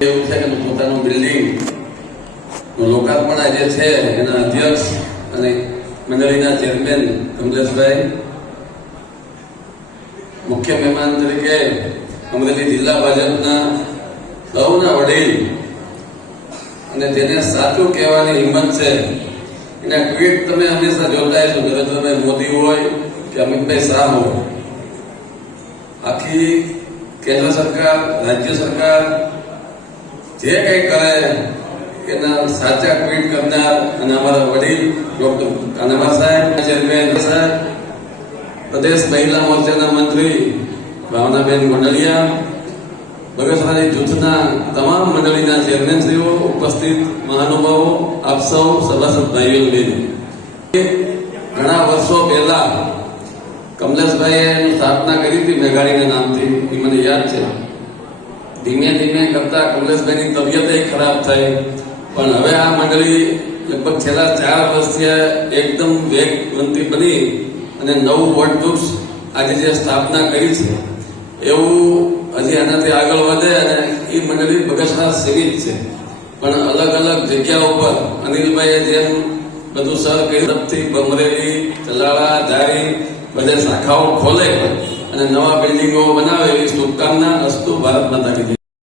એવું છે કે પોતાનું બિલ્ડિંગ લોકાર્પણ આજે છે એના અધ્યક્ષ અને મંડળીના ચેરમેન કમલેશભાઈ, મુખ્ય મહેમાન તરીકે અમરેલી જિલ્લા ભાજપના સૌના વડીલ અને જેને સાચું કહેવાની હિંમત છે, એના ટ્વીટ તમે હંમેશા જોતા હશો. નરેન્દ્રભાઈ મોદી હોય કે અમિતભાઈ શાહ હોય. આખી કેન્દ્ર સરકાર, રાજ્ય સરકાર જે કંઈ કરે એના સાચા ટ્વીટ કરનાર અને અમારા વડીલ ડોક્ટર કાનાબા સાહેબ, ચેરમેન સાહેબ, પ્રદેશ મહિલા મોરચાના મંત્રી ભાવનાબેન મંડળિયા બગસરાની જૂથના તમામ મંડળીના ચેરમેનશ્રીઓ ઉપસ્થિત મહાનુભાવો, આપ સૌ સભાસદ ભાઈઓ ઘણા વર્ષો પહેલા કમલેશભાઈએ સ્થાપના કરી હતી મેઘાણીના નામથી, એ મને યાદ છે. ધીમે ધીમે કરતા કમલેશભાઈની તબિયત ખરાબ થઈ પણ હવે આ મંડળી લગભગ છેલ્લા ચાર વર્ષથી એકદમ વેગવંતી બની અને નવું વોટ ગ્રુપ્સ આજે જે સ્થાપના કરી છે, એવું હજી આનાથી આગળ વધે અને એ મંડળી બગસરા સીમિત છે પણ અલગ અલગ જગ્યા ઉપર અનિલભાઈએ જેમ બધું સર કર્યું તરફથી બમરેલી તલાળા, ધારી બધે શાખાઓ ખોલે અને નવા બિલ્ડિંગો બનાવે એવી શુભકામના અસ્તુ ભારત માતા.